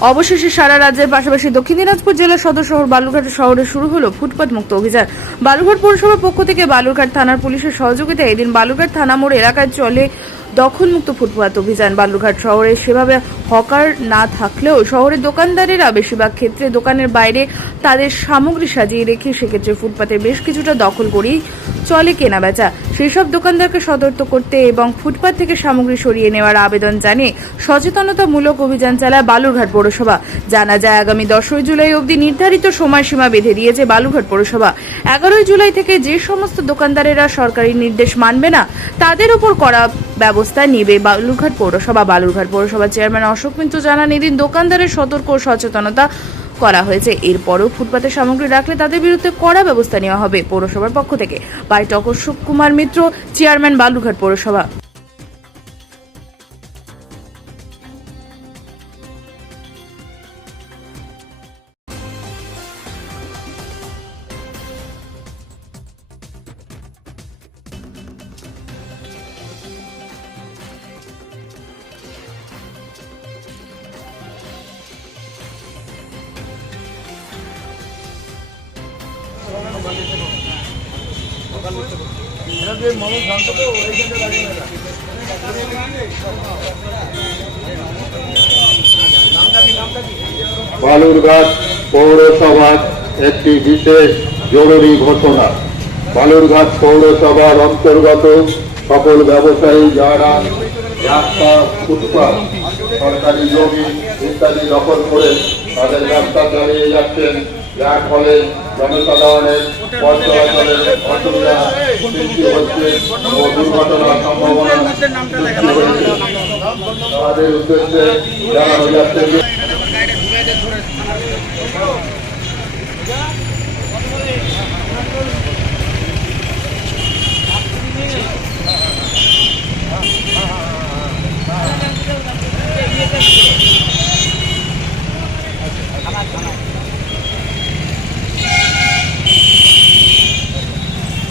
অবশেষে সারা রাজ্যের পাশাপাশি দক্ষিণ দিনাজপুর জেলার সদর শহর বালুরঘাট শহরে শুরু হলো ফুটপাত মুক্ত অভিযান। বালুরঘাট পৌরসভার পক্ষ থেকে বালুরঘাট থানার পুলিশের সহযোগিতায় এদিন বালুরঘাট থানা মোড় এলাকায় চলে দখলমুক্ত ফুটপাত অভিযান। বালুরঘাট শহরে সেভাবে হকার না থাকলেও শহরের দোকানদারেরা বেশিরভাগ ক্ষেত্রে দোকানের বাইরে তাদের সামগ্রী সাজিয়ে রেখে সেক্ষেত্রে ফুটপাতের বেশ কিছুটা দখল করেই চলে কেনা বেচা সেই সব দোকানদারকে সতর্ক করতে এবং ফুটপাত থেকে সামগ্রী সরিয়ে নেওয়ার আবেদন জানিয়ে সচেতনতামূলক অভিযান চালায় বালুরঘাট পৌরসভা। জানা যায়, আগামী দশই জুলাই অবধি নির্ধারিত সময়সীমা বেঁধে দিয়েছে বালুরঘাট পৌরসভা। এগারোই জুলাই থেকে যে সমস্ত দোকানদারেরা সরকারি নির্দেশ মানবে না, তাদের উপর করা ব্যবস্থা নেবে বালুরঘাট পৌরসভা। বালুরঘাট পৌরসভা চেয়ারম্যান অশোক মিত্র জানান, এদিন দোকানদারের সতর্ক সচেতনতা করা হয়েছে। এরপরও ফুটপাতে সামগ্রী রাখলে তাদের বিরুদ্ধে কড়া ব্যবস্থা নেওয়া হবে পৌরসভার পক্ষ থেকে। বাড়িতে অশোক কুমার মিত্র, চেয়ারম্যান বালুরঘাট পৌরসভা। বালুরঘাট পৌরসভার একটি বিশেষ জরুরি ঘোষণা। বালুরঘাট পৌরসভার অন্তর্গত সকল ব্যবসায়ী যারা রাস্তা ফুটপাত সরকারি জমি ইত্যাদি দখল করে তাদের রাস্তা চালিয়ে যাচ্ছেন যার ফলে জনসাধারণের পথ চলাচলের অসুবিধা সৃষ্টি হচ্ছে ও দুর্ঘটনার সম্ভাবনা সৃষ্টি হয়েছে তাদের উদ্দেশ্যে জানানো যাচ্ছে যে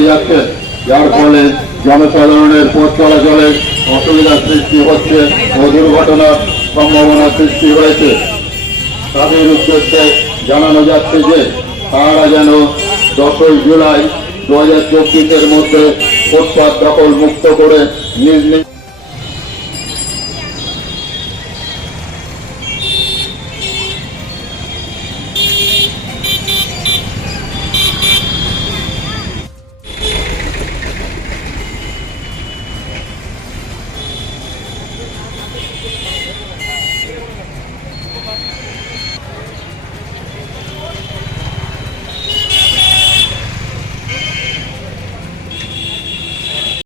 যাচ্ছে যার ফলে জনসাধারণের পথ চলাচলে অসুবিধার সৃষ্টি হচ্ছে ও দুর্ঘটনার সম্ভাবনা সৃষ্টি হয়েছে। তাদের উদ্দেশ্যে জানানো যাচ্ছে যে, তারা যেন দশই জুলাই দু হাজার চব্বিশের মধ্যে ফুটপাত দখল মুক্ত করে নিজ নিজ